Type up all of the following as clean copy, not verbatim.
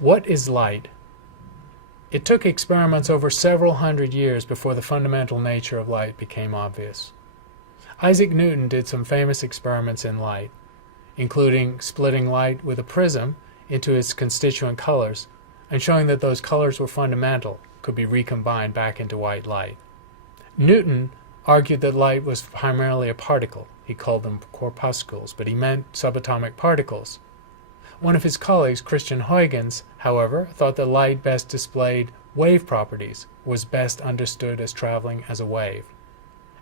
What is light? It took experiments over several hundred years before the fundamental nature of light became obvious. Isaac Newton did some famous experiments in light, including splitting light with a prism into its constituent colors and showing that those colors were fundamental, could be recombined back into white light. Newton argued that light was primarily a particle. He called them corpuscles, but he meant subatomic particles. One of his colleagues, Christian Huygens, however, thought that light best displayed wave properties, was best understood as traveling as a wave.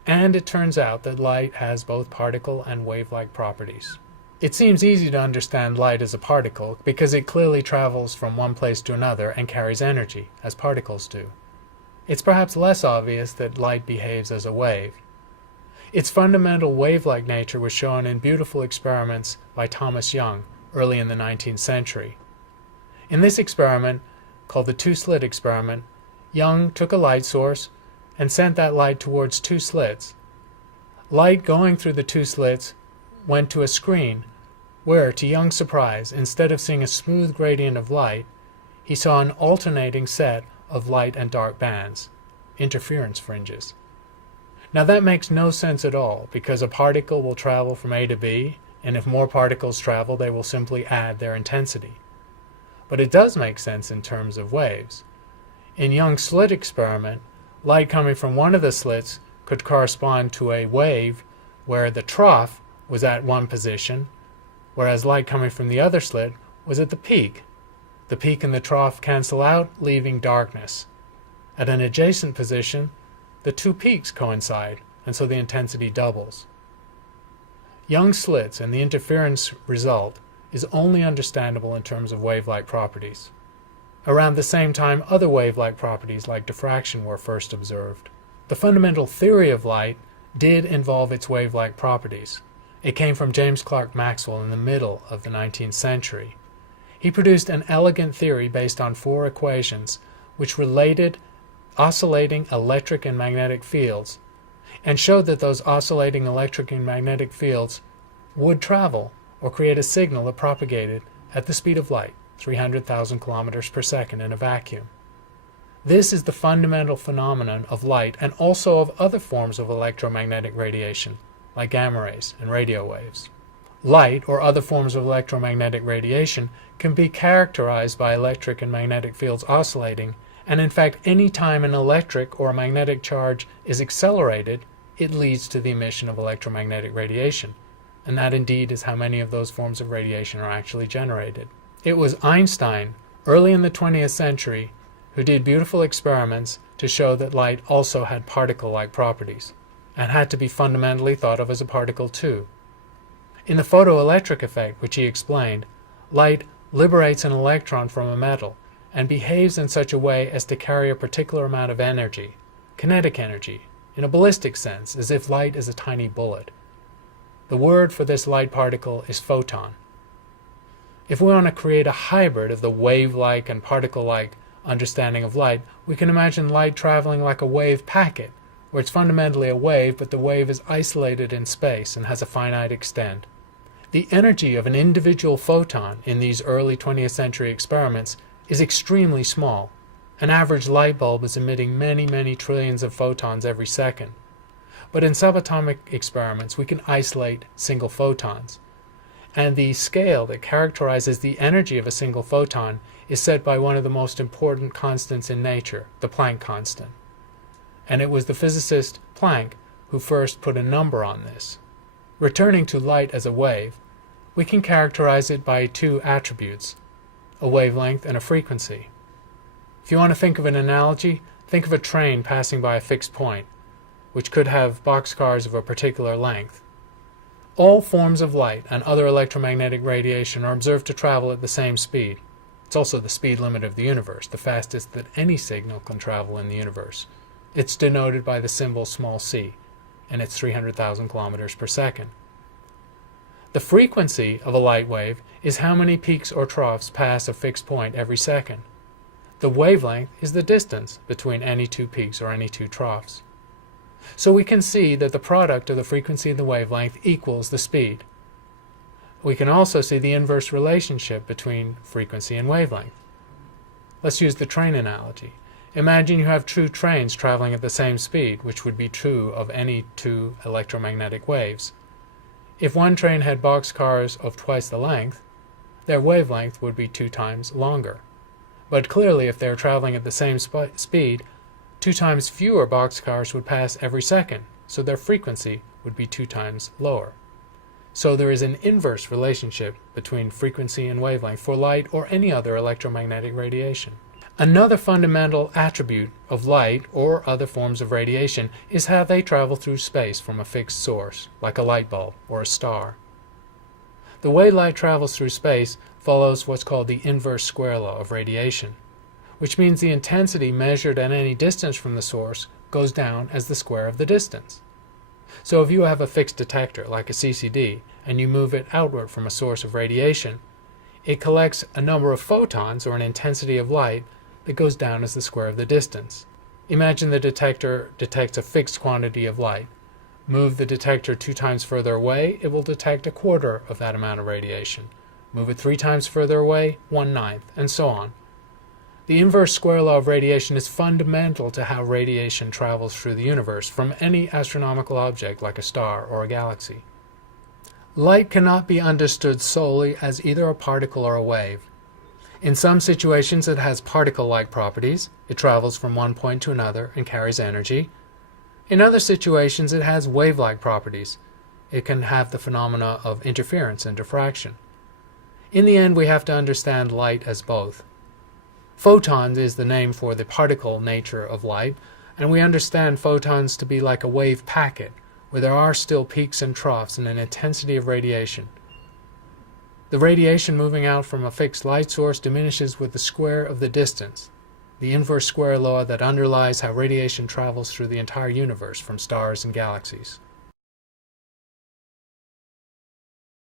And it turns out that light has both particle and wave-like properties. It seems easy to understand light as a particle because it clearly travels from one place to another and carries energy, as particles do. It's perhaps less obvious that light behaves as a wave. Its fundamental wave-like nature was shown in beautiful experiments by Thomas Young early in the 19th century. In this experiment, called the two-slit experiment, Young took a light source and sent that light towards two slits. Light going through the two slits went to a screen where, to Young's surprise, instead of seeing a smooth gradient of light, he saw an alternating set of light and dark bands, interference fringes. Now that makes no sense at all, because a particle will travel from A to B, and if more particles travel, they will simply add their intensity. But it does make sense in terms of waves. In Young's slit experiment, light coming from one of the slits could correspond to a wave where the trough was at one position, whereas light coming from the other slit was at the peak. The peak and the trough cancel out, leaving darkness. At an adjacent position, the two peaks coincide, and so the intensity doubles. Young's slits and the interference result is only understandable in terms of wave-like properties. Around the same time, other wave-like properties like diffraction were first observed. The fundamental theory of light did involve its wave-like properties. It came from James Clerk Maxwell in the middle of the 19th century. He produced an elegant theory based on four equations which related oscillating electric and magnetic fields and showed that those oscillating electric and magnetic fields would travel or create a signal that propagated at the speed of light, 300,000 kilometers per second in a vacuum. This is the fundamental phenomenon of light and also of other forms of electromagnetic radiation, like gamma rays and radio waves. Light, or other forms of electromagnetic radiation, can be characterized by electric and magnetic fields oscillating, and in fact, any time an electric or a magnetic charge is accelerated, it leads to the emission of electromagnetic radiation, and that indeed is how many of those forms of radiation are actually generated. It was Einstein, early in the 20th century, who did beautiful experiments to show that light also had particle-like properties, and had to be fundamentally thought of as a particle too. In the photoelectric effect, which he explained, light liberates an electron from a metal and behaves in such a way as to carry a particular amount of energy, kinetic energy, in a ballistic sense, as if light is a tiny bullet. The word for this light particle is photon. If we want to create a hybrid of the wave-like and particle-like understanding of light, we can imagine light traveling like a wave packet, where it's fundamentally a wave, but the wave is isolated in space and has a finite extent. The energy of an individual photon in these early 20th century experiments is extremely small. An average light bulb is emitting many, many trillions of photons every second. But in subatomic experiments, we can isolate single photons. And the scale that characterizes the energy of a single photon is set by one of the most important constants in nature, the Planck constant. And it was the physicist Planck who first put a number on this. Returning to light as a wave, we can characterize it by two attributes, a wavelength and a frequency. If you want to think of an analogy, think of a train passing by a fixed point, which could have boxcars of a particular length. All forms of light and other electromagnetic radiation are observed to travel at the same speed. It's also the speed limit of the universe, the fastest that any signal can travel in the universe. It's denoted by the symbol small c, and it's 300,000 kilometers per second. The frequency of a light wave is how many peaks or troughs pass a fixed point every second. The wavelength is the distance between any two peaks or any two troughs. So we can see that the product of the frequency and the wavelength equals the speed. We can also see the inverse relationship between frequency and wavelength. Let's use the train analogy. Imagine you have two trains traveling at the same speed, which would be true of any two electromagnetic waves. If one train had boxcars of twice the length, their wavelength would be 2 times longer. But clearly, if they are traveling at the same speed, 2 times fewer boxcars would pass every second, so their frequency would be 2 times lower. So there is an inverse relationship between frequency and wavelength for light or any other electromagnetic radiation. Another fundamental attribute of light or other forms of radiation is how they travel through space from a fixed source, like a light bulb or a star. The way light travels through space follows what's called the inverse square law of radiation, which means the intensity measured at any distance from the source goes down as the square of the distance. So if you have a fixed detector, like a CCD, and you move it outward from a source of radiation, it collects a number of photons, or an intensity of light, that goes down as the square of the distance. Imagine the detector detects a fixed quantity of light. Move the detector 2 times further away, it will detect 1/4 of that amount of radiation. Move it 3 times further away, 1/9, and so on. The inverse square law of radiation is fundamental to how radiation travels through the universe from any astronomical object like a star or a galaxy. Light cannot be understood solely as either a particle or a wave. In some situations it has particle-like properties. It travels from one point to another and carries energy. In other situations it has wave-like properties. It can have the phenomena of interference and diffraction. In the end, we have to understand light as both. Photons is the name for the particle nature of light, and we understand photons to be like a wave packet, where there are still peaks and troughs in an intensity of radiation. The radiation moving out from a fixed light source diminishes with the square of the distance, the inverse square law that underlies how radiation travels through the entire universe from stars and galaxies.